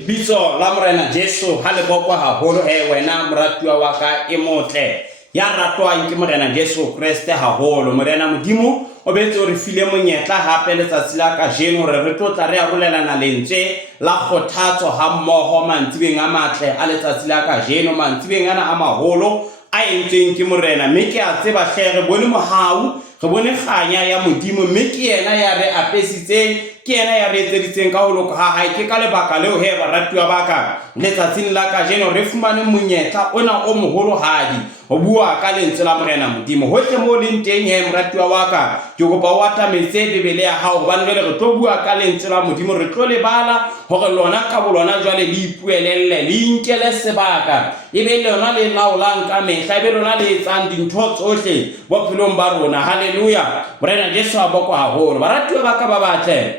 Bitso la Morena Jesu ha le bokwa haholo wena moratuwa wa ka e motle ya ratwa ke Morena Jesu Kriste haholo. Morena Modimo o betse o re file monyetla hape letsatsi la kajeno hore re tlotla re arolelana lentswe la kgothatso ha mmoho mantsibeng a matle a letsatsi la kajeno, mantsibeng ana a maholo a entsweng ke Morena. Mme ke a tseba hle re bone mohau, re bone kganya ya Modimo, mme ke yena ya re apesitseng, ke yena ya re etseditseng ka ho loka ha hae. Ke ka lebaka leo baratuwa ba ka letsatsing la kajeno re fumane monyetla ona o moholo hadi ho bua ka lentswe la Morena Modimo. Hohle mo leng teng moratuwa wa ka, ke kopa o atametse bebele ya hao hobane jwale re tlo bua ka lentswe la Modimo. Re tlo lebala hore lona ka bolona jwale le ipuelelle, le inkele sebaka, ebe lona le laolang ka mehla, ebe lona le etsang dintho tsohle bophelong ba rona. Haleluya. Morena Jesu a bokwa haholo. Baratuwa ba ka ba batle,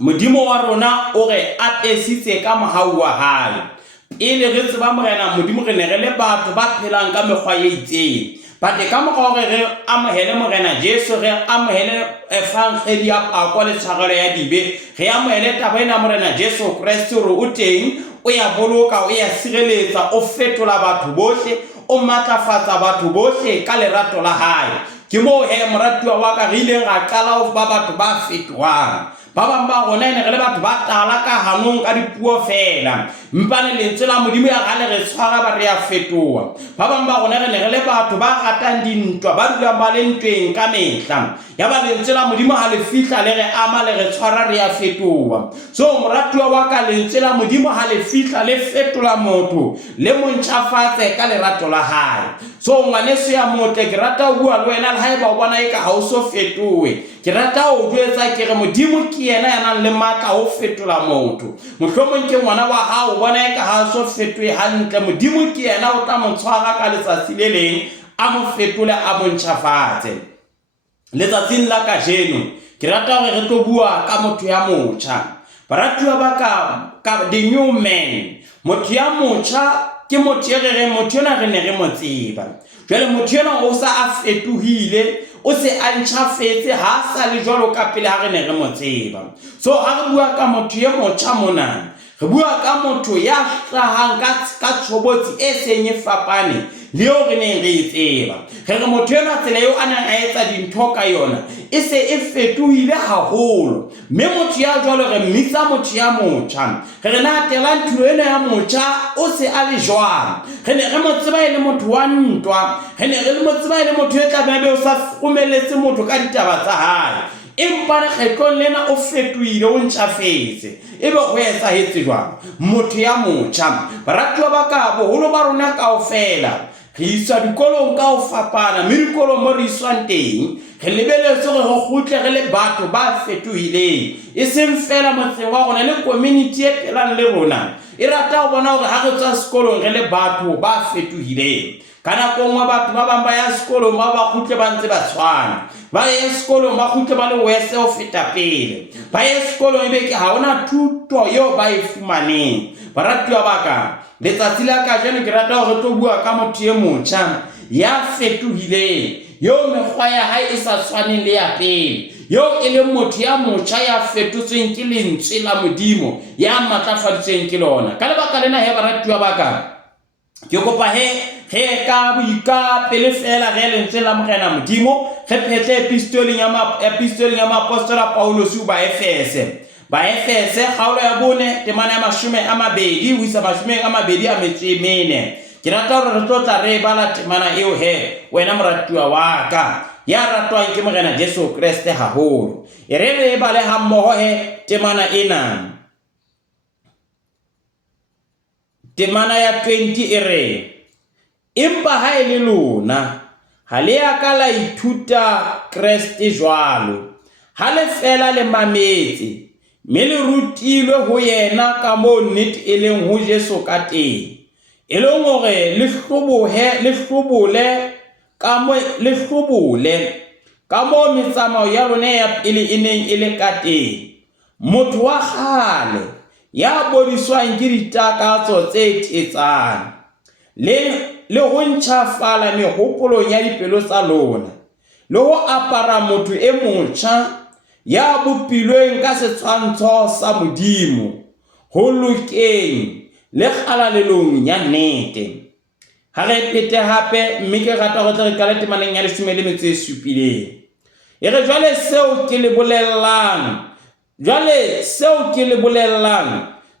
Modimo wa rona o re apesitse ka mohau wa hae. Pele re tseba Morena Modimo re ne re le batho ba phelang ka mekgwa e itseng, bate ka mokgwa hore re amohele Morena Jesu, re amohele efangeli ya pakwa le tshwarelo ya dibe, re amohele taba ena Morena Jesu Kriste hore o teng, o ya boloka, o ya sireletsa, o fetola batho bohle, o matlafatsa batho bohle ka lerato la hae. Ke moo moratuwa wa ka re ile ra qala ho ba batho ba fetwang. Ba bang ba rona ne re le batho ba tala ka hanong ka dipuo fela, mpa le lentswe la Modimo ya gale re tshwara ba re ya fetoa. Ba bang ba rona re ne re le batho ba ratang dintwa, ba dulang ba le ntweng ka mehla, ya ba lentswe la Modimo ha le fihla le re ama le re tshwara re ya fetoa. So moratuwa wa ka, lentswe la Modimo ha le fihla le fetola motho, le mo ntjhafatse ka lerato la hae. So ngwaneso ya motle, ke rata ho bua le wena le haeba o bona eka ha o so fetoe, ke rata ho jwetsa ke re Modimo ke yena ya nang le matla ho fetola motho. Mohlomong ke ngwana wa hao bona eka ha so fetoe hantle, Modimo ke yena o tla mo tshwara ka letsatsi le leng, a mo fetole, a mo ntjhafatse. Letsatsing la kajeno ke rata hore re tlo bua ka motho ya motjha. Baratuwa ba ka the new man. Motho ya motjha ke motho e re motho yona re ne re mo tseba, jwale motho yona o sa a fetohile, o se a ntjhafetse, ha sa le jwalo ka pele ha re ne re mo tseba. So ha re bua ka motho ye motjha mona, re bua ka motho ya hlahang ka tshobotsi e seng e fapane le eo re neng re e tseba. Re re motho yona tsela eo a neng a etsa dintho ka yona e se e fetohile haholo, mme motho ya jwalo re mmitsa motho ya motjha. Re re na tela ntho ena ya motjha o se a le jwang. Re ne re mo tseba e le motho wa ntwa, re ne re mo tseba e le motho e tlameha o sa romeletse motho ka ditaba tsa hae, empa re kgetlong lena o fetohile, o ntjhafetse. Ebe ho etsahetse jwang motho ya motjha? Baratuwa ba ka, boholo ba rona kaofela re iswa dikolong ka ho fapana, mme dikolong mo re iswang teng re lebeletse hore ho kgutle re le batho ba fetohileng. E seng fela motseng wa rona, le community e phelang le rona e rata ho bona hore ha re tswa sekolong re le batho ba fetohileng. Ka nako nngwe batho ba bang ba ya sekolong ba kgutle ba ntse ba tshwana, ba ya sekolong ba kgutle ba le wese ho feta pele, ba ya sekolong ebe ke ha ona thuto eo ba e fumaneng. Baratuwa ba ka, letsatsi la kajeno ke rata hore re tlo bua ka motho e motjha ya fetohileng, yo mekgwa ya hae e sa tshwaneng le ya pele, yo e leng motho ya motjha ya fetotsweng ke lentswe la Modimo, ya matlafaditsweng ke lona. Ka lebaka lena baratuwa ba ka, ke kopa he ka buika pele fela re lentswe la Morena Modimo, re phetle epistoleng ya maapostola Paulos ba Efese. Ba Efese kgaolo ya 4 temana ya 20 ho isa 24. Ke rata hore re tlotla re bala temana eo wena moratuwa wa ka ya ratwang ke Morena Jesu Kriste haholo. E re bale ha mmoho temana ena. Temana ya 20 e re, empa ha e le lona ha le ya ka la ithuta Kriste jwalo, ha le fela le mametse, mme le rutilwe ho yena ka moo nnete e leng ho Jesu ka teng, e leng hore le hlobole ka moo metsamao ya lona ya pele e neng e le ka teng. Motho wa kgale ya bodiswang ke ditakatso tse tetsang, le ho ntjhafala mehopolong ya dipelo tsa lona, le ho apara motho e motjha ya bopilweng ka setshwantsho sa Modimo, ho lokeng le kgalalelong ya nnete. Ha re phete hape mme ke rata go tle re kala temaneng ya 17. E re jwale seo ke le bolellang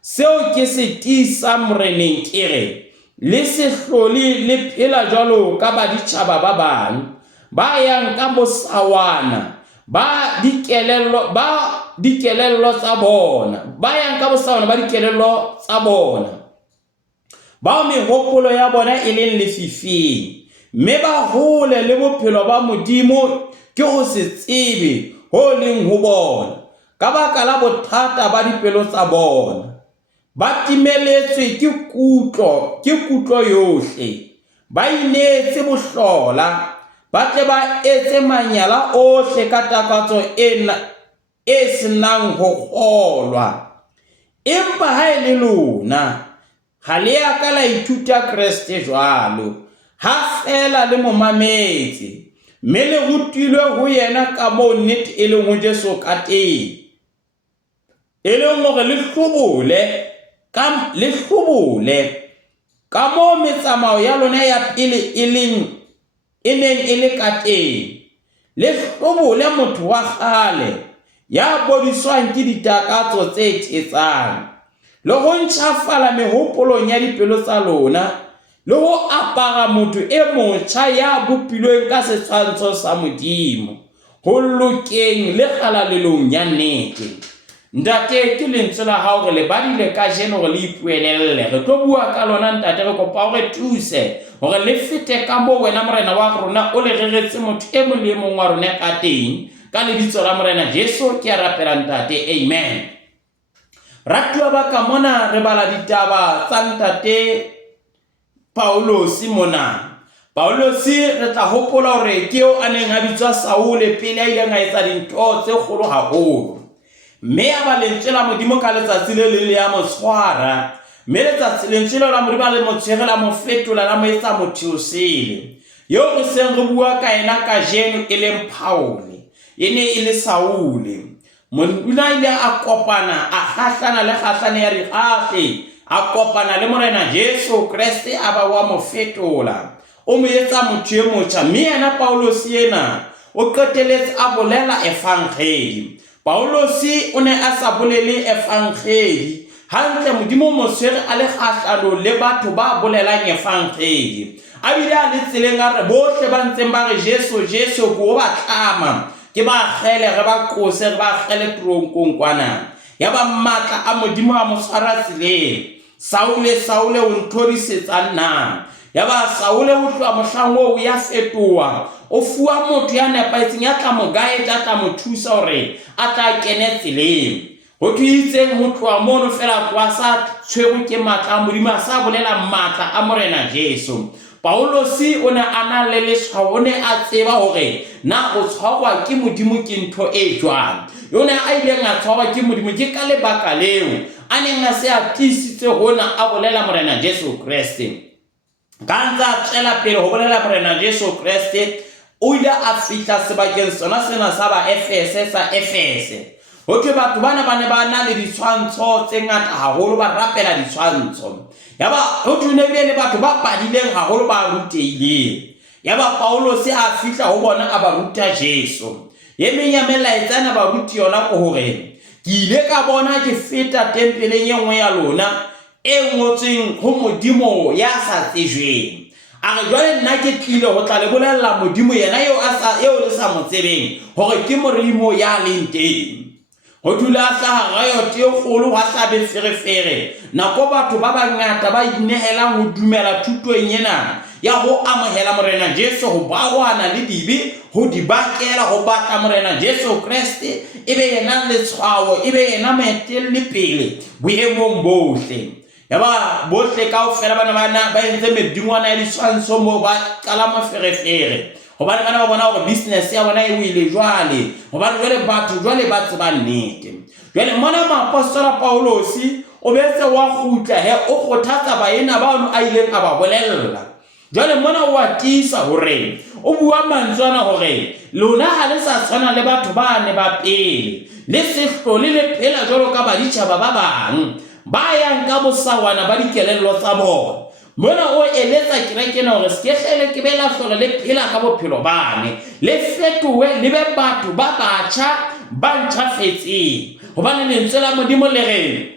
seo ke se tisa moreneng ke re le se hlole le phela jwalo ka baditjhaba ba bang ba yang ka bosawana ba dikelello tsa bona ba mehopolo ya bona e leng lefifing, mme ba hole le bophelo ba Modimo ke ho se tsebe ho leng ho bona ka baka la bothata ba dipelo tsa bona. Ba timeletswe ke kutlo yohle, ba inetse bohlola, ba tle ba etse manyala ohle ka takatso ena e senang ho kgolwa. Empa ha e le lona ha le ya ka la ithuta Kriste jwalo, ha fela le mo mametse, mme le rutilwe ho yena ka moo nnete e leng ho Jesu ka teng, e leng hore le hlobole ka moo metsamao ya lona ya pele e neng e le ka teng. Le hlobole motho wa kgale ya bodiswang ke ditakatso tse tetsang, le ho ntjhafala mehopolong ya dipelo tsa lona, le ho apara motho e motjha ya bopilweng ka setshwantsho sa Modimo, ho lokeng le kgalalelong ya nnete. Ntate, ke lentswe la hao re le badile ka jeno gore le ipuelelle, re tlo bua ka lona ntate, re kopa hore thuse hore le fete ka moo wena morena wa rona o le reretse motho e mong le mong wa rona ka teng, ka lebitso la morena Jesu ke a rapela ntate, amen. Ratuwa ba ka mona re bala ditaba tsa ntate Paulos mona. Paulos re tla hopola hore ke eo a neng a bitswa Saule pele a ileng a etsa dintho tse kgolo haholo, mme a ba lentswe la Modimo ka letsatsi le le ya mo tshwara, mme lentswe la Modimo le mo tshwere la mo fetola la mo etsa motho sele yo re seng re bua ka ena ka jeno e leng Paul, e ne e le Saule. Monna ile a kopana a kgahlana le kgahlane ya dikgahle, a kopana le morena Jesu Kriste a ba wa mo fetola, o mo etsa motho e motjha. Mme yena Paulos yena o qeteletse a bolela evangeli. Paulos o ne a sa bolele evangeli hantle, Modimo mo tshwere a le kgahlano le batho ba bolelang evangeli, a bile a le tseleng a re bohle ba ntseng ba re Jesu ko ba tlama ke ba kgele, re ba kose, re ba kgele tronkong kwana. Ya ba matla a Modimo a mo tshwara tseleng. Saule o nthodisetsa nna. Ya ba Saule o tloha mohlang oo ya fetoha, o fuwa motho ya nepaetseng ya tla mo guide, tla mo thusa hore a tla kene tseleng. Ho itseng ho tloha mono fela kwa sa tshwerwe ke matla a Modimo, a sa bolela matla a morena Jesu. Paulos o ne a na le letshwao, o ne a tseba hore na go tshwarwa ke Modimo ke ntho e jwang. Yo ne a ileng a tshwarwa ke Modimo ke ka lebaka leo a neng a se a tlisitse hona a bolela morena Jesu Kriste. Ka ntse a tswela pele ho bolela morena Jesu Kriste, o ile a fihla sebakeng sona sena sa ba Efese. Ho thwe batho bana ba ne ba na le ditshwantsho tse ngata haholo, ba rapela ditshwantsho. Yaba ho thwe ne le batho ba padileng haholo, ba rutehileng. Yaba Paulos a fihla ho bona a ba ruta Jesu. Ye meng ya melaetsana ba ruti yona ko hore ke ile ka bona ke feta tempeleng e nngwe ya lona e ngotsweng ho Modimo ya sa tsejweng. A re jwale nna ke tlile ho tla le bolella Modimo yena eo le sa mo tsebeng hore ke Morimo ya leng teng. Ho dula hlaha riot e kgolo, ha hlabe ferefere, nako batho ba bangata ba inehelang ho dumela thutong ena ya ho amohela morena Jesu, ho bawana le dibe, ho di bakela ho batla morena Jesu Kriste ebe yena letshwao, ebe yena moetelle pele boemong bohle. Yaba bohle kaofela bana ba entse medingwana ya ditshwantsho moo ba qala moferefere, hobane bana ba bona hore business ya bona e wile jwale, hobane jwale batho jwale ba tseba nnete. Jwale mona moapostola Paulos o betse wa kgutla o kgothatsa baena bano a ileng a ba bolella. Jwale mona o atisa hore o bua mantswana hore lona ha le sa tshwana le batho ba ne ba pele, le se hlole le phela jwalo ka baditjhaba ba bang ba yang ka bosawana ba dikelello tsa bona. Mona o eletsa kerekeng hore se ke hlele ke be la hlola le phela ka bophelo bane, le fetohe le be batho ba batjha ba ntjhafetseng. Hobane lentswe la Modimo le re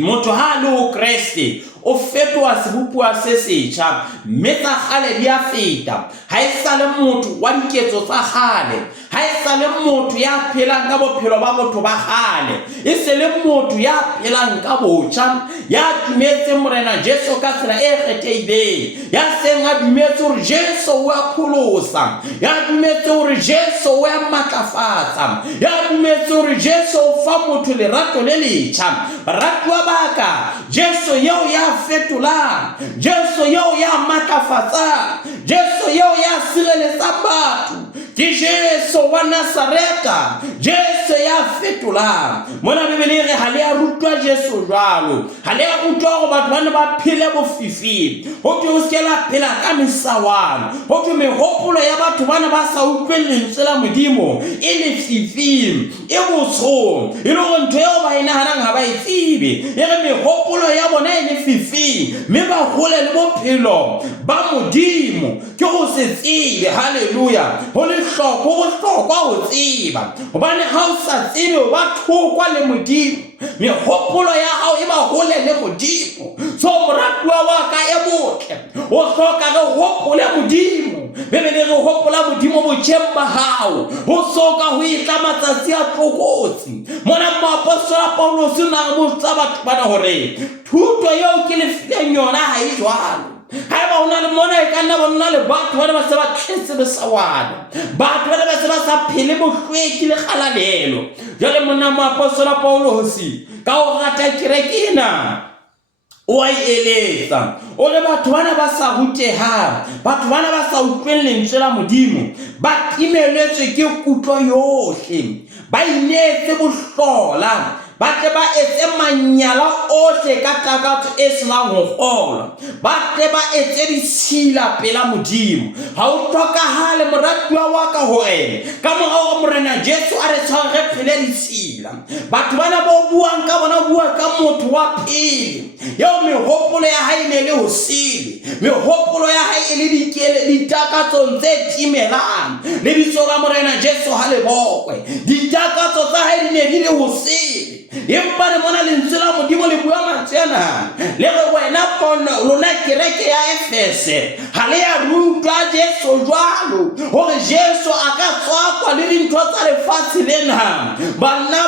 motho ha le ho Kreste o fetoha sebopua se setjha, mme tsa kgale di a feta. Ha e sa le motho wa diketso tsa kgale, ha e sa le motho ya phelang ka bophelo ba motho ba kgale, e se le motho ya phelang ka botjha, ya dumetseng Morena Jesu ka tsela e kgethehileng, ya seng a dumetse hore Jesu o a pholosa, ya dumetse hore Jesu o a matlafatsa, ya dumetse hore Jesu o fa motho lerato le letjha. Baratuwa baka, Jesu yeo ya fetolang, Jesu yeo ya matlafatsang, Jesu yeo ya sireletsang batho, ke Jesu wa Nazareta, Jesu ya fetolang. Mona Bibele re ha le a rutwa Jesu jwalo, ha le a rutwa hore batho bana ba phele bofifi, ho ke o se la phela ka mesawana, ho ke mehopolo ya batho bana ba sa utlweng lentswe la Modimo e le fifi, e botsho, e le hore ntho eo ba e nahanang ha ba e tsebe, e re mehopolo ya bona e le fifi, mme ba hole le bophelo ba Modimo ke ho se tsebe. Haleluya, ho le hlokwa ho tseba, hobane ha o sa tsebe o ba thokwa le Modimo, mehopolo ya hao e ba hole le Modimo. So moratuwa wa ka e botle, o hloka re hopole Modimo. Bebele re hopola Modimo botjheng ba hao, ho soka ho itla matsatsi a tlokotsi. Mona moapostola Paulus o na re botsa batho bana hore thuto eo ke le fileng yona ha e jwalo. Haeba hona le mona e ka nna bona le batho ba se ba tletse besawana, batho ba se ba sa phele bohlweki le kgalalelo. Jwale mona moapostola Paulus ka ho rata kereke ena o a eletsa ore batho bana ba sa rutehang, batho bana ba sa utlweng lentswe la Modimo, ba timeletswe ke kutlo yohle, ba inetse bohlola, ba tle ba etse manyala ohle ka takatso e senang ho kgolwa, ba tle ba etse ditshila pela Modimo. Ha o hlokahale moratuwa wa ka hore ka mora hore Morena Jesu a re tshware re phele ditshila. Batho bana ba buang ka bona bua ka motho wa pele, yeo mehopolo ya hae ne le ho sile, mehopolo ya hae e le ditakatso tse timelang. Lebitso la Morena Jesu ha le bokwe, ditakatso tsa hae di ne di le ho sile. Empa le mona lentswe la Modimo le bua matsena le re wena bona lona kereke ya Efese ha le ya rutwa Jesu jwalo hore Jesu a ka tswakwa le dintho tsa lefatshe lena. Banna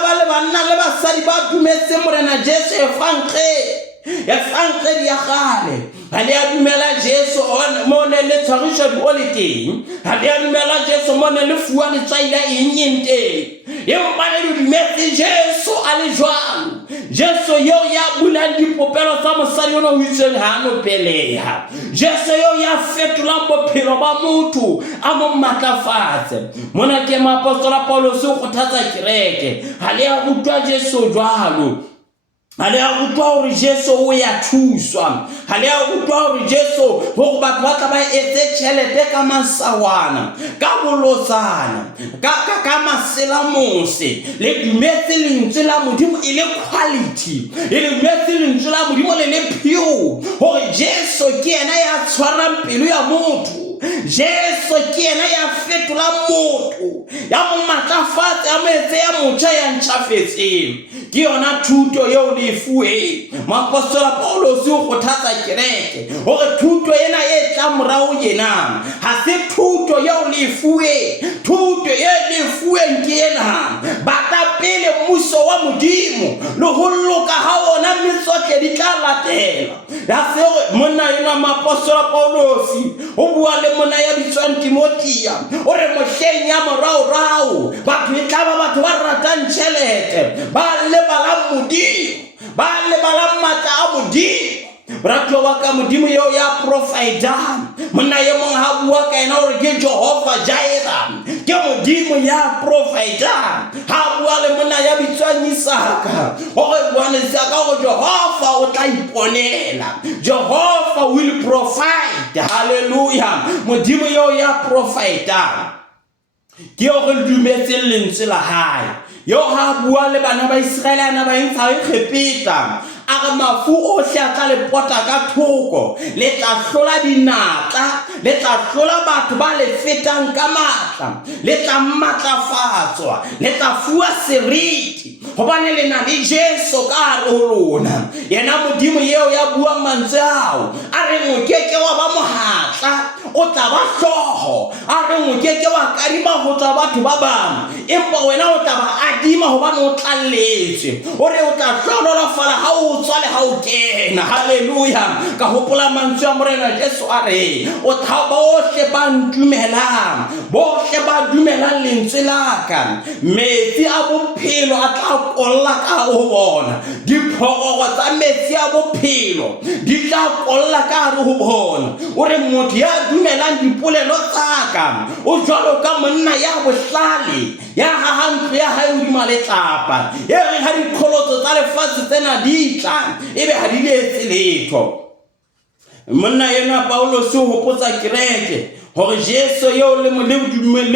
le basadi ba dumetse Morena Jesu ya fankge ya gale, ha le a dumela Jesu mone le tshwarisha diole teng, ha le a dumela Jesu mone le fuwa le tsaila eng teng. Empa le dumetse Jesu a le jwalo, Jesu yo ya bulang dipopelo tsa mosadi ona o itseng ha no peleha, Jesu yo ya fetolang bophelo ba motho a mo matlafatse. Mona ke moapostola Paulus o kgothatsa kereke, ha le a rutwa Jesu jwalo, ha le a rutwa hore Jesu o ya thuswa, ha le a rutwa hore Jesu hore batho ba tla ba etse tjhelete ka masawana, ka bolosana, ka maselamose. Le dumetse lentswe la Modimo e le quality, e le dumetse lentswe la Modimo le le pure, hore Jesu ke yena ya tshwarang pelo ya motho, Jesu ke yena ya fetola motho, ya mo matlafatsa, ya mo etse ya motjha ya ntjhafetseng. Ke yona thuto yeo le fuwe. Moapostola Paulus o kgothatsa kereke hore thuto ena e tla morao yena ha se thuto yeo le fuwe, thuto e le fuweng ke ena bata pele mmuso wa Modimo le ho loka ha ona metsotle di tla latela. Ya se monna ena moapostola Paulus o bua le monna ya bitswang Timothea o re mohleng ya morao batho e tla ba batho ba ratang tjhelete, ba lebala Modimo, ba lebala matla a Modimo. Bratlo wa ka Modimo yo ya provider, monna ye mong ha bua ka ena hore ke Jehovah Jireh, ke Modimo ya provider. Ha bua le monna ya bitswang Isaka hore bwana Isaka hore Jehovah o tla iponela, Jehovah will provide. Hallelujah, Modimo yo ya provider. Ke hore le dumetse lentswe la hae, yo ha bua le bana ba Israelana ba entsha e khepeta a re mafu ohle a tla le pota ka thoko, le tla hlola dinatla, le tla hlola batho ba le fetang ka matla, le tla matlafatswa, le tla fuwa seriti hobane le na le Jesu ka hare ho lona. Yena Modimo eo ya buang mantswe ao a re o keke wa ba mohatla, o tla ba hlooho, a re o keke wa kadima ho tswa batho ba bang, empa wena o tla ba adima hobane o tlalletswe, o re o tla hlohonolofala ha o tswa le ha o kena. Haleluya. Ka hopola mantswe a Morena Jesu a re o tla bohle ba ntumelang, bohle ba dumelang lentswe la ka, metsi a bophelo a tla kolla ka ho bona, diphororo tsa metsi a bophelo di tla kolla ka hare ho bona. O re motho ya dumelang dipolelo tsa ka o jwalo ka monna ya bohlale ya hahantlo ya hae hodima letlapa, e re ha diqholotso tsa lefatshe tsena di tla ebe ha di letse letho. Monna yena Paulo se hopotsa kereke hore Jesu eo le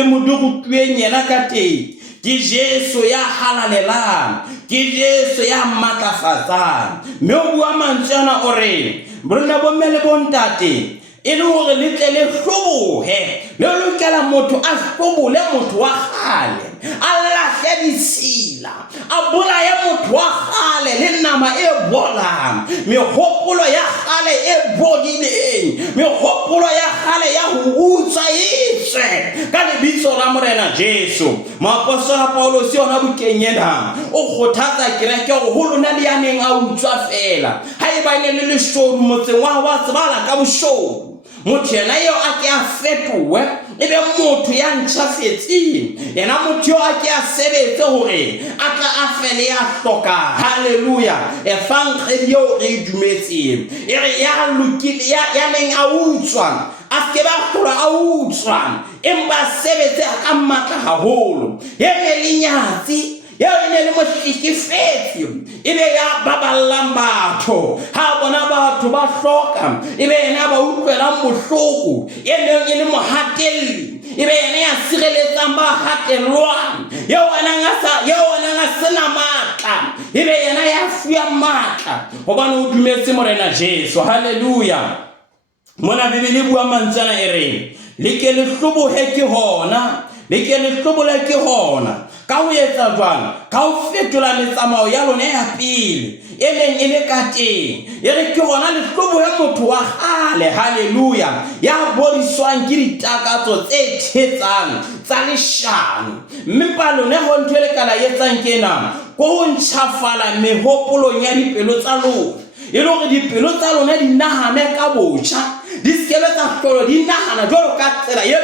modurutueng yena ka teng ke Jesu ya halalelang, ke Jesu ya matlafatsang. Mme o bua mantswe ana o re borena bomme le bontate e le hore le tle le hlobohe, le lokela motho a hlobole motho wa kgale, a lahle disila, a bolaya motho wa kgale le nama e bolang, mehopolo ya kgale e bodileng, mehopolo ya kgale ya ho utswa itswe ka lebitso la Morena Jesu. Moapostola Paulo se yona bokenyena o kgothatsa kereke go ho lona le yaneng a utswa fela, ha e ba ne le leshodu motseng wa tsebala ka boshodu, motho yena eo a ke a fetowe ebe motho ya ntjhafetseng, yena motho yo a ke a sebetse hore a tla a fele ya hloka. Haleluya. E fang kgedi eo re dumetseng e re ya lokile ya leng a utswa a ke ba hlola a utswa, empa sebetse ka matla haholo, ene le nyatsi yeo ene le mohlekefetsi ebe ya baballang batho, ha bona batho ba hloka ebe yena ba utlwelang bohloko, ene e le mohatelli ebe yena ya sireletsang ba hatellwang, yeo wena nga sena matla ebe yena ya fuwa matla hobane o dumetse Morena Jesu. Haleluya. Mona Bibele bua mantsana e re le ke le hlobohe ke hona, le ke le hlobole ke hona ka ho etsa jwang, ka ho fetola metsamao ya lona ya pele e leng e le ka teng, e re ke hona le hlobohe motho wa kgale. Haleluya. Ya bodiswang ke ditakatso tse thetsang tsa leshano, mme palone ho ntho e le kala etsang kena ko ho ntjhafala mehopolong ya dipelo tsa lona, e le hore dipelo tsa lona di nahane ka botjha, di skebe tsa hlolo di nahana jwalo ka tsela ya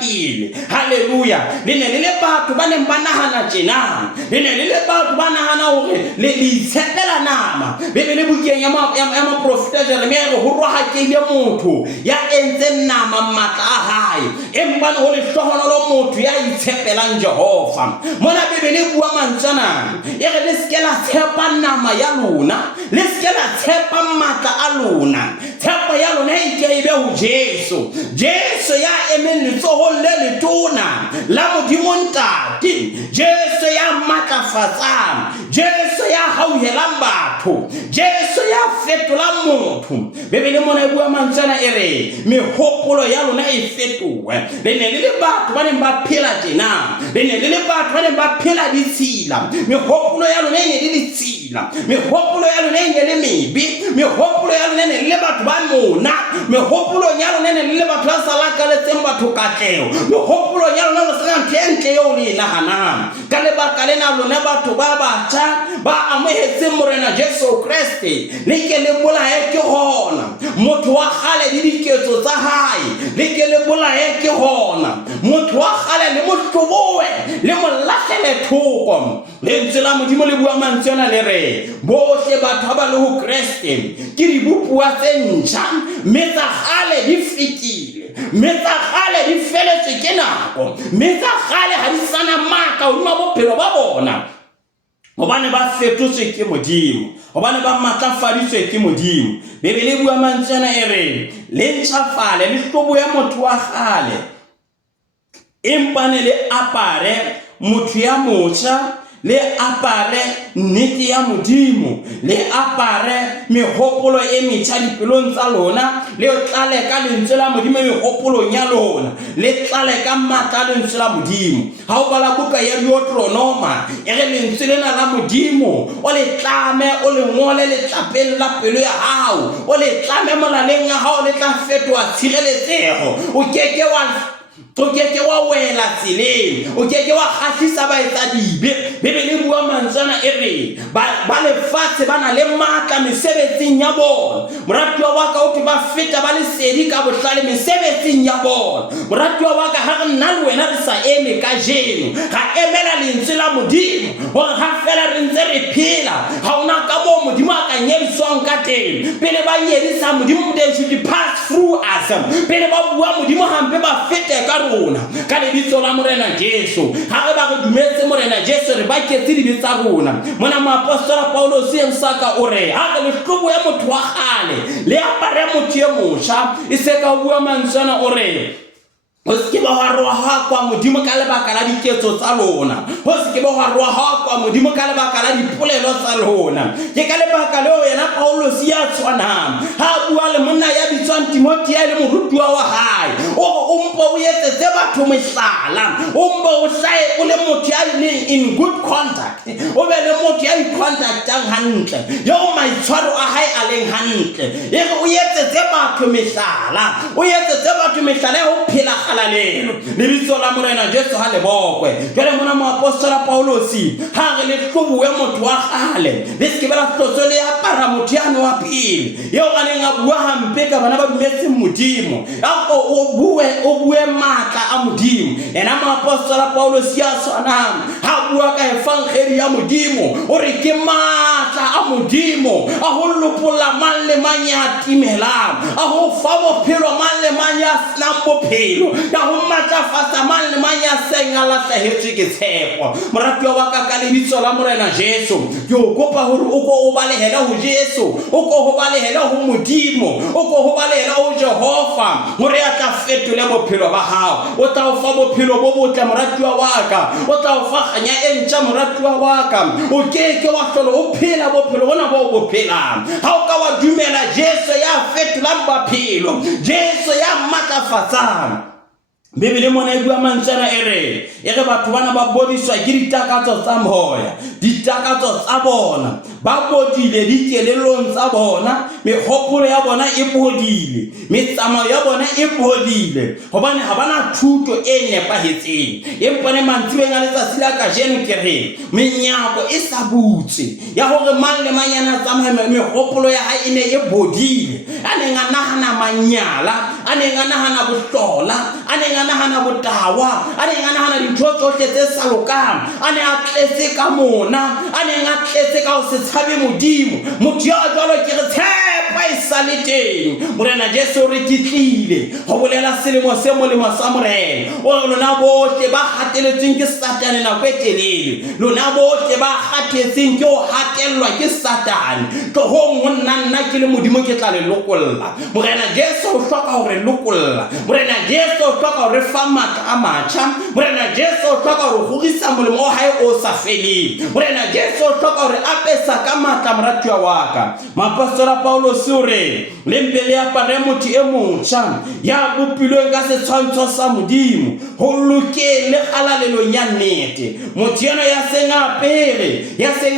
pele. Haleluya. Le ne le batho ba neng ba nahana tjena, le ne le batho ba nahana hore le itshepela nama. Bibele bukeng ya moprofeta Jeremia re ho rohakile motho ya entse nama matla a hae, empa ho le hlohonolo motho ya itshepelang Jehova. Mona Bibele bua mantsana e re le skela tshepa nama ya lona, le skela tshepa matla a lona, tshepa ya lona e be ho Jesu. Jesu ya emeng letsohong le letona la Modimo Ntate, Jesu ya matlafatsang, Jesu ya hauhelang batho, Jesu ya fetolang motho. Bibele mona e bua mantsana e re mehopolo ya lona e fetowe. Le ne le batho ba neng ba phela tjena, le ne le batho ba neng ba phela ditshila, mehopolo ya lona e ne le ditshila, mehopolo ya lona e ne le mebe, mehopolo ya lona e ne le batho ba mona, mehopolo ya lona e ne le batho ba salakaletseng batho katleho, mehopolo ya lona le sena ntho e ntle eo le e nahanang. Ka lebaka lena lona batho ba batjha ba amohetseng Morena Jesu Kriste, le ke le bolae ke hona motho wa kgale le diketso tsa hae, le ke le bolae ke hona motho wa kgale le mo hloboe le mo lahlele thoko. Lentswe la Modimo le bua mantswe ana le re bohle batho ba le ho Kriste ke dibupuwa tse ntjha, mme tsa kgale di fetile, mme tsa kgale di feletswe ke nako, mme tsa kgale ha di sana matla hodima bophelo ba bona, hobane ba fetotswe ke Modimo, hobane ba matlafaditswe ke Modimo. Bibele bua mantswe ana e re le ntjhafale le hlobohe motho wa kgale, empa ne le apare motho ya motjha, le apare nnete ya modimo, le apare mehopolo e metjha dipelong tsa lona, le tlale ka lentswe la modimo mehopolong ya lona, le tlale ka matla lentswe la modimo. Ha o bala buka ya Deuteronoma e re lentswe lena la modimo o le tlame, o le ngole letlapeng la pelo ya hao, o le tlame molaleng ya hao, le tla fetoha tshireletsego. O keke wa wela tseleng, o keke wa kgahlisa baetsadibe. Bebele e bua mantsana e re ba lefatshe ba na le matla mesebetsing ya bona. Moratuwa wa ka o ke ba feta ba lesedi ka bohlale mesebetsing ya bona. Moratuwa wa ka ha re nna le wena re sa eme ka jeno, ga emela lentswe la modimo hore ha fela re ntse re phela ha ona ka mo modimo a ka nyediswang ka teng. Pele ba nyedisa modimo, they should pass through us. Pele ba bua modimo hampe ba fete ka rona ka lebitso la Morena Jesu. Ha re ba re dumetse Morena Jesu, re ba ketse dibetsa rona. Mona moapostola Paulos e msaka o re ha re lehlobo ya motho wa kgale le apare motho e motjha. E se ka bua mantsana o re ho se ke ba wa roha kwa modimo ka lebaka la diketso tsa lona, ho se ke ba wa roha kwa modimo ka lebaka la dipolelo tsa lona. Ke ka lebaka leo yena Paulos ya tshwanang ha bua le monna ya bitswang Timothy ya le morutwa wa hae, o mpo o etsetse batho mehlala, o mpo o hlae o le motho ya in good contact, o be le motho ya i-contactang hantle, yo maitshwaro a hae a leng hantle. E re o etsetse batho mehlala, o etsetse batho mehlala ya ho phela leno. Lebitso la Morena Jesu ha le bokwe. Jwale mona moapostola Paulos ha re le hlobuwe motho wa kgale, le se ke ba la hlotso le apara motho yane wa pele yo a neng a bua hampe ka bana ba dumetseng modimo, o bue matla a modimo. Ena moapostola Paulos ya tshwanang ha bua ka evangeli ya modimo o re ke matla a modimo a ho lopolla mang le mang ya timelang, a ho fa bophelo mang le mang ya senang bophelo, ya ho matlafatsa mang le mang ya seng a lahlehetswe ke tshepo. Moratuwa wa ka ka lebitso la Morena Jesu, ke o kopa hore o ko o balehela ho Jesu, o ko ho balehela ho modimo, o ko ho balehela ho Jehova hore a tla fetole bophelo ba hao. O tla o fa bophelo bo botle moratuwa wa ka, o tla o fa kganya e ntjha moratuwa wa ka. O keke wa hlola o phela bophelo bona bo bo phelang ha o ka wa dumela Jesu ya fetolang bophelo, Jesu ya matlafatsang. Bebele mona e bua mantsana e re batho bana ba bodiswa ke ditakatso tsa moya, ditakatso tsa bona ba bodile dikelelong tsa bona, mehopolo ya bona e bodile, metsamao ya bona e bodile, hobane ha bana thuto e nepahetseng. Empa ne mantsiweng a letsatsi la kajeno ke re menyako e sa butse ya hore mang le manyana tsamaya, mehopolo ya hae e ne e bodile. A neng a nahana manyala, a neng a nahana bohlola, a neng a nahana botawa, a neng a nahana dintho tsohle tse sa lokang, a ne a tletse ka mona, a neng a tletse ka ho se tshabe modimo. Motho ya jwalo ke re tshepa e sa le teng. Morena Jesu re kitlile ho bolela selemo se molemo sa Morena, o lona bohle ba hateletsweng ke Satane nako e telele, lona bohle ba kgathetseng ke ho hatellwa ke Satane, ke ho nna ke le modimo ke tla le lokolla. Morena Jesu o hloka hore lokolla, Morena Jesu o hloka hore fa matla a matjha, Morena Jesu o hloka hore hurisa molemo wa hae o sa feleng, Morena Jesu o hloka hore a pesa ka matla moratuwa wa ka. Moapostola Paulos o re le mpe le apare motho e motjha ya bopilweng ka setshwantsho sa modimo, ho lokeng le kgalalelong ya nnete. Motho ena ya seng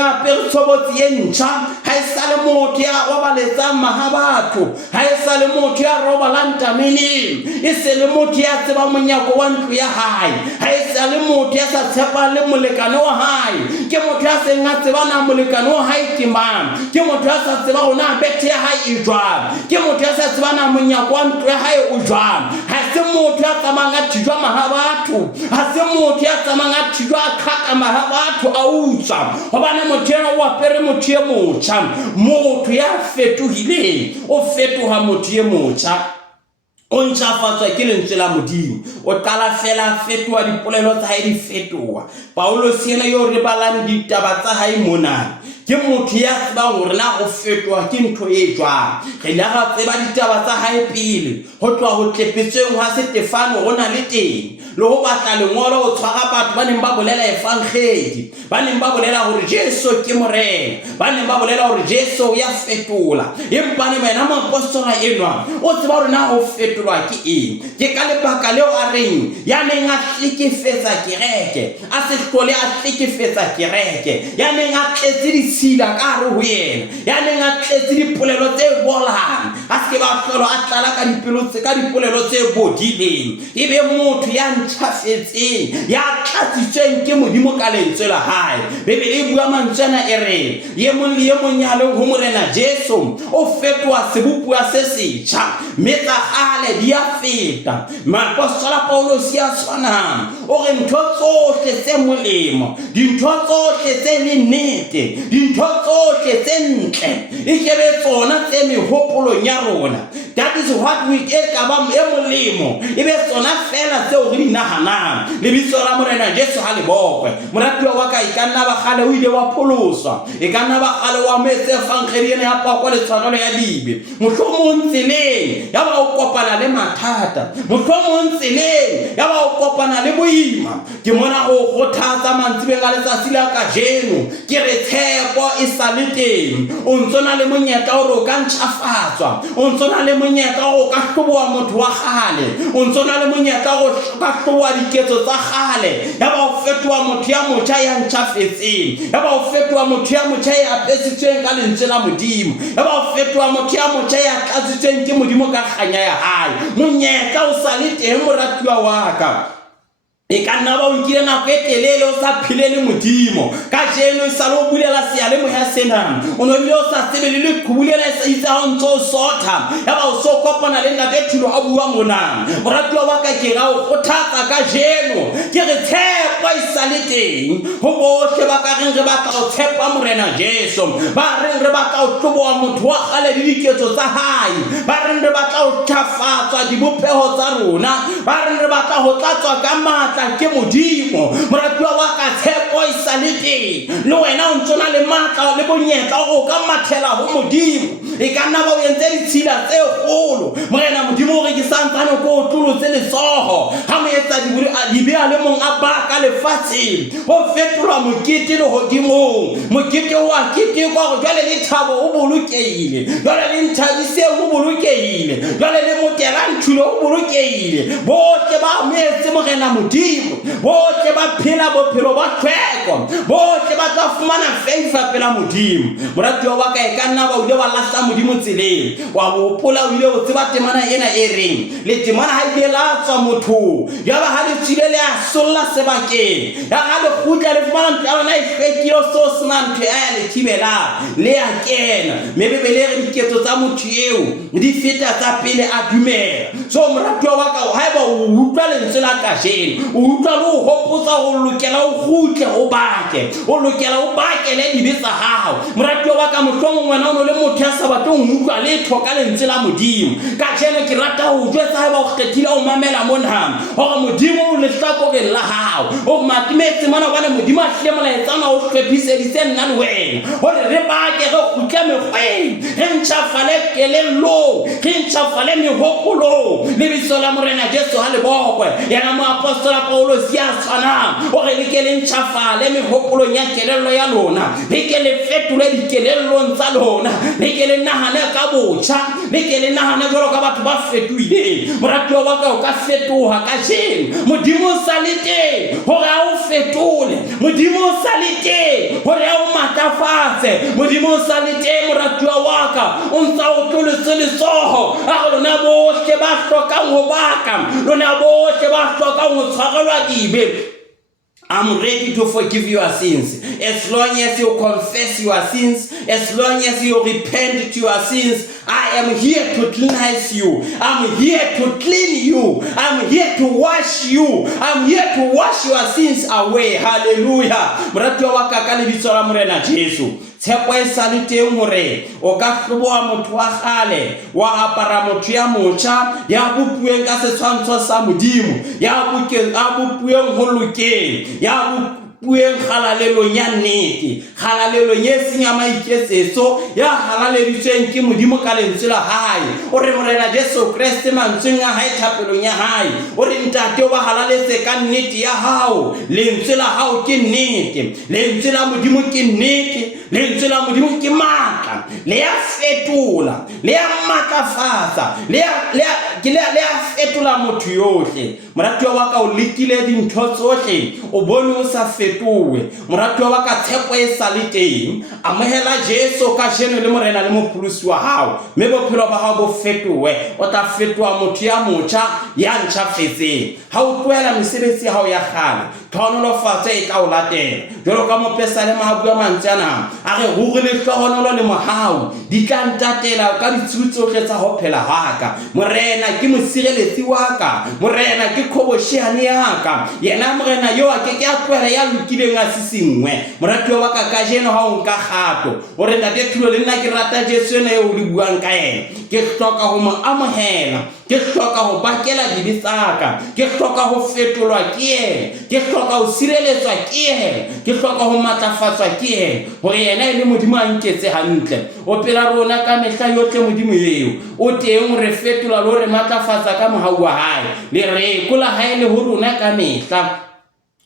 apere tshobotsi e ntjha, ha e sa le motho ya obaletsang mahabatho, ha e sa le motho ya robalang tameneng, e se le motho ya tseba monyako wa ntlo ya hae, ha e sa le motho ya sa tshepa le molekane wa hae, ke motho ya seng a tseba na molekane wa hae ke mang, ke motho ya sa tseba hona bethe ya hae e jwang, ke motho ya sa tseba na monyako wa ntlo ya hae o jwang. Ha se motho ya tsamayang a thijwa mahabatho, ha se motho ya tsamayang a thijwa a khaka mahabatho a utswa, hobane motho ena o apere motho e motjha, motho ya fetohileng, o fetoha motho e motjha, o ntjhafatswa ke lentswe la modimo, o qala fela fetoha dipolelo tsa hae di fetoha. Paulos ena yo re balang ditaba tsa hae mona ke motho ya tsebang hore na go fetoha ke ntho e jwang. Re la tseba ditaba tsa hae pele ho tloha ho tlepetsweng ha Stefano go na le teng, le ho batla lengolo o tshwara batho ba neng ba bolela evankhedi, ba neng ba bolela hore Jesu ke morena, ba neng ba bolela hore Jesu ya fetola. Empa ne wena moapostola enwa o tseba hore na ho fetolwa ke eng? Ke ka lebaka leo a reng ya neng a hlekefetsa kereke, a se hlole a hlekefetsa kereke, ya neng a tletse ditshila ka hare ho yena, ya neng a tletse dipolelo tse bolang, a se ke ba hlola a tlala ka dipolelo tse bodileng. Ebe motho ya ntjhafetseng, ya tlatsitsweng ke Modimo ka lentswe la hae. Bebele e bua mantswe ana e re ye mong le ye mong nyalong ho morena Jesu o fetoha sebopuwa se setjha, mme tsa kgale di a feta. Moapostola Paulus ya tshwana o re ntho tsohle tse molemo, dintho tsohle tse le nnete, dintho tsohle tse ntle e kebe tsona tse mehopolong ya rona. That is what we get kabam e molemo e be tsona fela tseo re di nahanang. Lebitso la morena Jesu ha le bokwe. Moratuwa wa ka e ka nna ba kgale o ile wa pholoswa, e ka nna ba kgale wa metse evankhedi ena ya pakwa le tshwarelo ya dibe. Mohlomong tseleng ya ba o kopana le mathata, mohlomong tseleng ya ba o kopana le boima, ke mona o kgothatsa mantsibeng a letsatsi la kajeno ke re tshepo e sa le teng. O ntsona le monyetla hore o ka ntjhafatswa, o ntsona le monyetla hore o ka hloboha motho wa kgale, o ntsona le monyetla hore o ka hloboha diketso tsa kgale, ya ba o fetoha motho ya motjha ya ntjhafetseng, ya ba o fetoha motho ya motjha ya apesitsweng ka lentswe la Modimo, ya ba o fetoha motho ya motjha ya tlatsitsweng ke Modimo ka kganya ya hae. Monyetla o sa le teng moratuwa wa ka. E ka nna ba o nkile nako e telele o sa phile le Modimo, ka jeno e sa le o bulela seyalemoya sena, o no bile o sa tsebe le leqhubu lela e sa itse ha o ntso o sotha, ya ba o so kopana le Ntate Thulo a bua mona. Moratuwa wa ka ke ra o kgothatsa ka jeno ke re tshepo e sa le teng ho bohle ba ka reng re batla ho tshepa morena Jesu, ba reng re batla ho hloboha motho wa kgale le diketso tsa hae, ba reng re batla ho ntjhafatswa dibopeho tsa rona, ba reng re batla ho tlatswa ka matla ke Modimo. Moratuwa wa ka tshepo e sa le teng, le wena o ntsona le matla le bonyetla o ka mathela ho Modimo. E ka nna ba o entse ditshila tse kgolo, morena Modimo o re ke santsane ko o tlolotse letsoho ha mo etsa dibeha le mong a baka lefatsheng, ho fetolwa mokete le hodimong. Mokete wa ketekwa hore jwale le thabo o bolokehile, jwale le nthabiseng o bolokehile, jwale le motela nthulo o bolokehile. Bohle ba metse morena Modimo, bohle ba phela bophelo ba tlhweko, bohle ba tla fumana favor pela Modimo. Moratuwa wa ka e ka nna ba o ile wa lahla Modimo tseleng, wa hopola o ile o tseba temana ena e reng le temana ha ile la tswa motho ya ba ha le tsile le a solla sebakeng, ya ha le kgutla le fumana ntho ya lona e hlwekile so sena ntho ya le thibela le ya kena. Mebebele re diketso tsa motho eo di feta tsa pele a dumela. So moratuwa wa ka ha eba o utlwa lentswe la kajeno, o utlwa le ho hopotsa ho lokela o kgutle o bake, o lokela o bakele dibe tsa hao. Moratuwa wa ka mohlomong wena o no le motho ya sa batlong ho utlwa letho ka lentswe la Modimo. Kajeno ke rata ho jwetsa ha eba o kgethile o mamela mona hore Modimo o lehlakoreng la hao, o matimetse mona hobane Modimo a hlile molaetsana o hlephiseditse nna le wena hore re bake re kgutle mekgweng, re ntjhafale kelellong, re ntjhafale mehopolong. Lebitso la morena Jesu ha le bokwe. Yena moapostola Paulus ya tshwanang o re le ke le ntjhafale mehopolong ya kelello ya lona, le ke le fetole dikelellong tsa lona, le ke le nahane ka botjha, le ke le nahane jwalo ka batho ba fetohileng. Moratuwa wa ka o ka fetoha ka jeno, Modimo o sa le teng hore a o fetole, Modimo o sa le teng hore a o matlafatse, Modimo o sa le teng moratuwa wa ka o ntsa o tloletse letsoho a lona bohle ba hlokang ho baka, lona bohle ba hlokang ho tshwarelwa dibe. I'm ready to forgive your sins. As long as you confess your sins, as long as you repent to your sins, I am here to cleanse you. I'm here to clean you. I'm here to wash you. I'm here to wash your sins away. Hallelujah. Moratuwa wa ka ka lebitso la morena Jesu. Tshepo e sa le teng hore o ka hloboha motho wa kgale, wa apara motho ya motjha ya bopuweng ka setshwantsho sa Modimo, ya bopuweng ho lokeng, ya pueng halalelong ya nnete, halalelong e seng ya maiketsetso, ya halaleditsweng ke Modimo ka lentswe la hae. O re Morena Jesu Kreste mantsweng a hae thapelong ya hae, o re ntate o ba halaletse ka nnete ya hao. Lentswe la hao ke nnete, lentswe la Modimo ke nnete, lentswe la Modimo ke matla, le ya fetola, le ya matlafatsa, le ya fetola motho yohle. Moratuwa wa ka o lekile dintho tsohle, o bone o sa fetowe. Moratuwa wa ka tshepo e sa le teng, amohela Jesu ka jeno le Morena le mopholosi wa hao, mme bophelo ba hao bo fetowe. O tla fetoa motho ya motjha ya ntjhafetseng. Ha o tlohela mesebetsi ya hao ya kgale, tlhonolofatso e tla o latela. Jwalo ka Mopesa le Mahabua mantswe ana a re ruri le hlohonolo le mohau di tla ntatela ka ditshiu tsohle tsa ho phela ha ka. Morena ke mosireletsi wa ka, Morena ke khoboshane ya ka, yena Morena yo a ke a tlohela ya lokileng a sisingwe. Moratuwa wa ka kajeno ha o nka kgato, o re ntate Thulo le nna ke rata Jesu ena eo le buang ka ena. Ke hloka ho mo amohela, ke hloka ho bakela dibe tsa ka, ke hloka ho fetolwa ke ena, ke hloka ho sireletswa ke ena, ke hloka ho matlafatswa ke ena, hore yena e le Modimo a nketse hantle. O pela rona ka mehla yohle Modimo eo, o teng re fetola le re matlafatsa ka mohau wa hae, le re kola hae le ho rona ka mehla.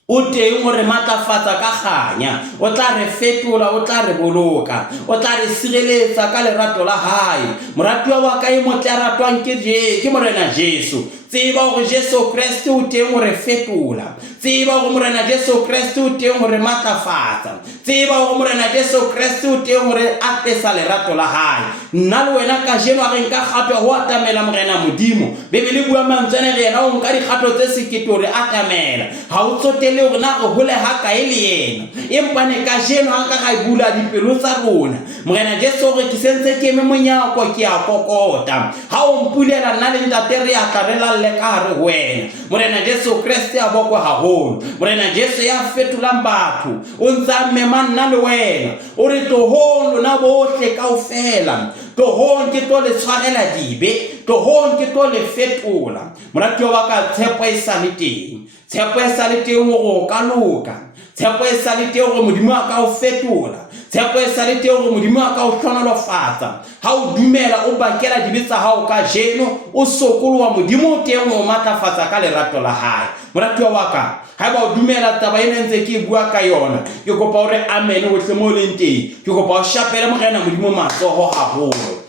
O teng o re matlafatsa ka kganya, o tla re fetola, o tla re boloka, o tla re sireletsa ka lerato la hae. Moratuwa wa ka e motle a ratwang ke Morena Jesu. Tseba hore Jesu Kriste o teng ho re fetola, tseba hore Morena Jesu Kriste o teng ho re matlafatsa, tseba hore Morena Jesu Kriste o teng ho re apesa lerato la hae. Nna le wena ka jeno a re nka kgato ho atamela Morena Modimo. Bebele bua mantswe re yena o nka dikgato tse sekete hore atamela, ha o tsotele hore na re hole ha ka e le yena. Empa ne ka jeno ha ka ga bula dipelo tsa rona, Morena Jesu re ke sentse ke eme monyako ke a kokota. Ha o mpulela nna le ntate re a tlarela ka hare wena. Morena Jesu Kriste a bokwa haholo, Morena Jesu ya fetolang batho, o ntsa mema nna le wena. O re tlohong lona bohle kaofela, tlohong ke tlo le tshwarela dibe, tlohong ke tlo le fetola. Moratuwa wa ka tshepo e sa le teng, tshepo e sa le teng hore o ka loka, tshepo e sa le teng hore Modimo a ka o fetola, tshepo e sa le teng hore Modimo a ka o hlonolofatsa. Ha o dumela o bakela dibe tsa hao ka jeno, o sokoloha Modimo o teng o matlafatsa ka lerato la hae. Moratuwa wa ka, haeba o dumela taba ena ntse ke bua ka yona, ke kopa hore amen hohle mo leng teng. Ke kopa o shapele Morena Modimo matsoho haholo.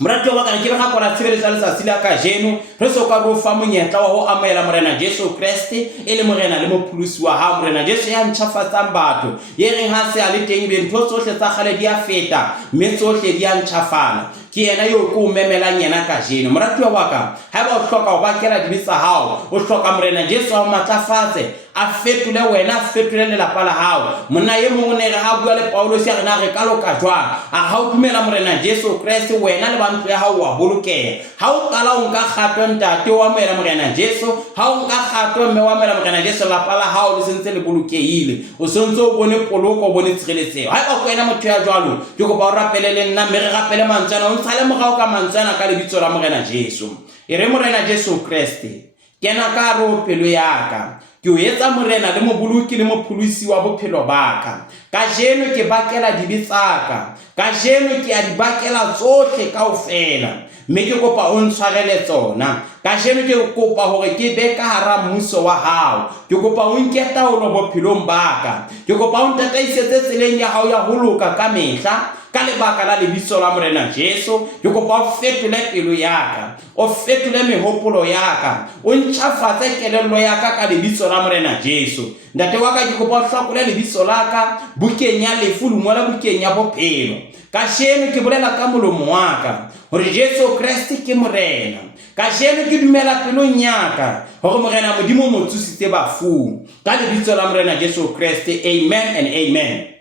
Moratuwa wa ka ke re ga kona tshireletsa letsatsi la ka jeno, re soka re o fa monyetla wa ho amohela Morena Jesu Kriste e le Morena le mopholosi wa hao. Morena Jesu ya ntjhafatsang batho, ye reng ha se a le teng be ntho tsohle tsa kgale di a feta, mme tsohle di a ntjhafala. Ke yena yo ko memelang yena ka jeno. Moratuwa wa ka, haeba o hloka ho bakela dibe tsa hao, o hloka Morena Jesu a matlafatse, a fetole wena, a fetole lelapa la hao. Monna ye mongwe ne re ha bua le Paulos ya rena re ka loka jwang, a ha o dumela Morena Jesu Kriste wena le bantlo ya hao wa bolokeha. Ha o kala o nka kgato ntate wa amohela Morena Jesu, ha o nka kgato mme wa amohela Morena Jesu, lelapa la hao le sentse le bolokehile, o sontse o bone poloko, o bone tshireletseho. Haeba ko wena motho ya jwalo, ke kopa o rapele le nna mme re rapele mantswe ana, o ntshale morao ka mantswe ana ka lebitso la Morena Jesu. E re Morena Jesu Kriste, kena ka hare ho pelo ya ka, ke o etsa Morena le moboloki le mopholosi wa bophelo ba ka. Ka jeno ke bakela dibe tsa ka jeno ke a di bakela tsohle kaofela, mme ke kopa o ntshwarele tsona. Ka jeno ke kopa hore ke be ka hara mmuso wa hao, ke kopa o nke taolo bophelong ba ka, ke kopa o ntataisetse tseleng ya hao ya ho loka ka mehla, ka lebaka la lebitso la Morena Jesu. Ke kopa o fetole pelo ya ka, o fetole mehopolo ya ka, o ntjhafatse kelello ya ka ka lebitso la Morena Jesu. Ntate wa ka, ke kopa o hlakole lebitso la ka bukeng ya lefu, ngola bukeng ya bophelo. Ka jeno ke bolela ka molomo wa ka hore Jesu Kriste ke Morena. Ka jeno ke dumela pelong ya ka hore Morena Modimo mo tsusitse bafung, ka lebitso la Morena Jesu Kriste. Amen and amen.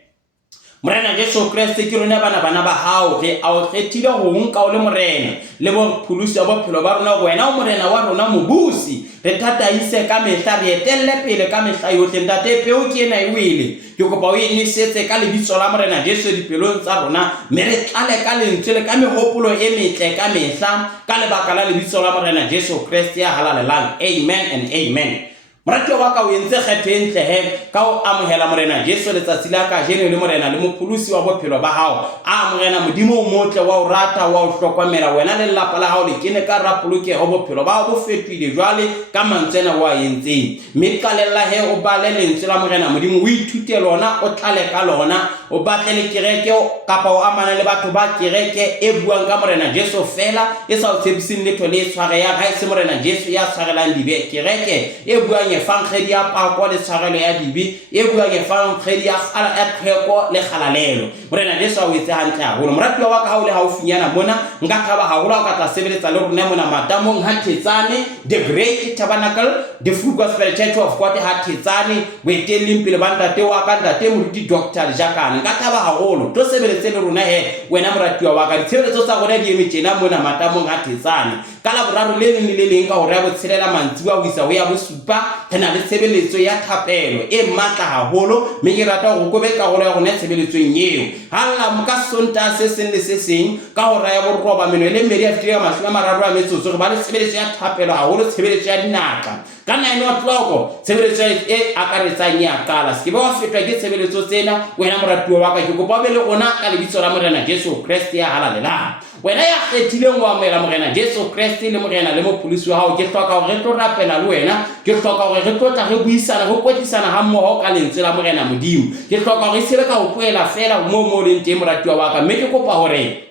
Morena Jesu Kriste ke rona bana ba hao, re a o kgethile ho nka o le Morena le bopholosi wa bophelo ba rona, wena o Morena wa rona mobusi. Re tataise ka mehla, re etelle pele ka mehla yohle. Ntate peo ke ena e wele, ke kopa o e nesetse ka lebitso la Morena Jesu dipelong tsa rona, mme re tlale ka lentswe le ka mehopolo e metle ka mehla, ka lebaka la lebitso la Morena Jesu Kriste ya halalelang. Amen and amen. moratuwa wa ka o entse kgetho e ntle he ka o amohela morena Jesu letsatsi la kajeno le morena le mopholosi wa bophelo ba hao a morena modimo o motle wa o rata wa o hlokomela wena le lelapa la hao le kene ka rapolokeho bophelo ba hao bo fetohile jwale ka mantswena wa entseng mme qalella he o bale lentswe la morena modimo o ithute lona o tlale ka lona o batle le kereke kapa o amana le batho ba kereke e buang ka morena Jesu fela e sa o tshepiseng letho le tshwareyang ha e se morena Jesu ya tshwarelang dibe kereke e buang e fang kgedi ya pako le tshwarelo ya dibe e buang e fang kgedi ya tlheko le kgalalelo morena Jesu a o etse hantle haholo moratuwa wa ka ha o le haufinyana mona nka thaba haholo ha o ka tla sebeletsa le rona mona Matamong ha Thetsane the Great Tabernacle the Full Gospel Church of God ha Thetsane boetelleng pele ba ntate wa ka ntate moruti Dr. Jakane nka thaba haholo to sebeletse le rona he wena moratuwa wa ka ditshebeletso tsa rona di eme tjena mona Matamong ha Thetsane ka la boraro le leng le leng ka hore ya botshelela mantsiwa ho isa ho ya bosupa tena le tshebeletso ya thapelo e matla haholo mme ke rata go kobe ka gore ya gona tshebeletsong eo halla moka sonta se seng le se seng ka hora ya borroba meno le mmedi a fitile ka 30 metsotso go ba le tshebeletso ya thapelo haholo tshebeletso ya dinaka ka 9 o'clock tshebeletso e akaretsang ya kala se ba wa fetwa ke tshebeletso tsena wena moratuwa wa ka ke kopa be le gona ka lebitso la morena Jesu Kriste ya halalela wena ya kgethileng wa moela morena Jesu Kriste le morena le mopholosi wa hao ke hloka hore re tlo rapela le wena ke hloka hore re tlo tla re buisana go kwetlisana ha mmoho ka lentswe la morena modimo ke hloka hore se be ka go tloela fela mo leng teng moratuwa wa ka mme ke kopa hore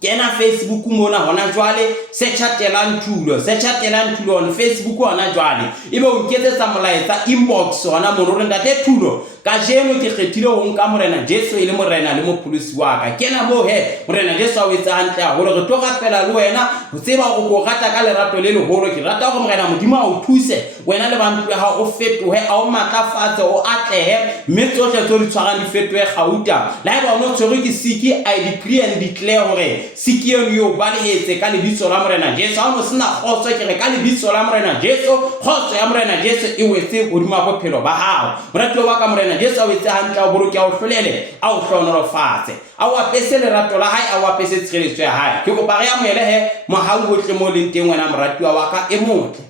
kena Facebook mona hona jwale searcha Telang Thulo on Facebook hona jwale ebe o nketsetsa molaetsa inbox hona mo re ntate Thulo ka jeno ke kgethile ho nka morena Jesu le morena le mopholosi wa ka kena mo he morena Jesu a wetsa hantle haholo re tlo rapela le wena ho tseba go rata ka lerato le leholo ke rata go morena modimo a o thuse wena le bantu ha o fetohe a o matlafatse o atlehe mme tsohle tso di tshwarang di fetohe gauta la eba o no tshwere ke siki I decree and declare hore siki yo ba le etse ka lebitso la morena Jesu a no sena khotso ke re ka lebitso la morena Jesu khotso ya morena Jesu e wetse godima bophelo ba hao moratuwa wa ka morena Jesu a wetse hantle a boroke a o hlolele a o hlonolofatse a o apese lerato la hae a o apese tshireletso ya hae ke kopa re amohele he mohau botle mo leng teng wena moratuwa wa ka e motle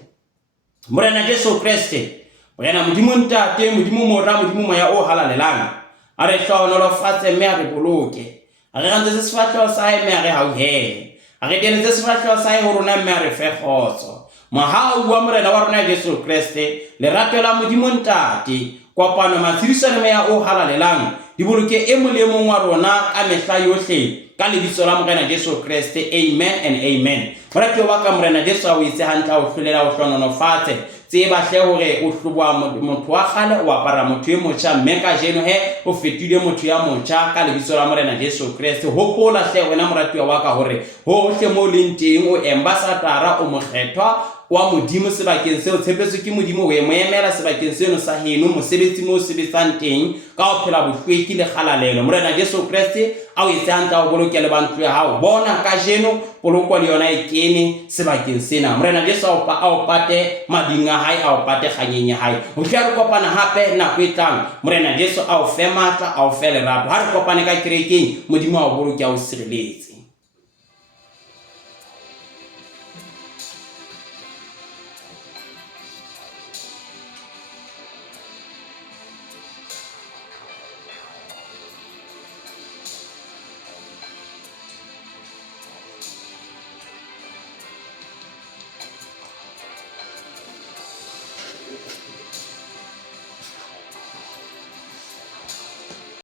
morena Jesu Kriste wena modimo ntate modimo mora modimo moya o halalelang a re hlonolofatse mme a re boloke a re rantse sefatlho sa hae mme a re hauhele a re kenetse sefatlho sa hae ho rona mme a re fe kgotso mohau wa morena wa rona Jesu Kriste lerato la modimo ntate kopano matshirisano ya o halalelang di boloke e mo le mong wa rona ka mehla yohle ka lebitso la morena Jesu Kriste amen and amen moratuwa wa ka morena Jesu a o itse hantle o hlolela o hlononofatse tseba hle hore o hlobwa motho wa kgale o apara motho e motjha mme ka jeno he o fetile motho ya motjha ka lebitso la morena Jesu Kriste hopola hle wena moratuwa wa ka hore hohle mo leng teng o ambassador o mokgethwa wa modimo sebakeng seo tshepetso ke modimo o emoemela sebakeng seno sa heno mosebetsi mo sebetsang teng ka o phela bohlweki le kgalalelo morena Jesu Kriste a o itse hantle o boloke le bantu ya hao bona ka jeno poloko le yona e kene sebakeng sena morena Jesu a o pate madinga hae a o pate kganyeng ya hae ho tla re kopana hape nako e tlang morena Jesu a o fe matla a o fe lerato ha re kopane ka kerekeng modimo a o boloke a o sireletse.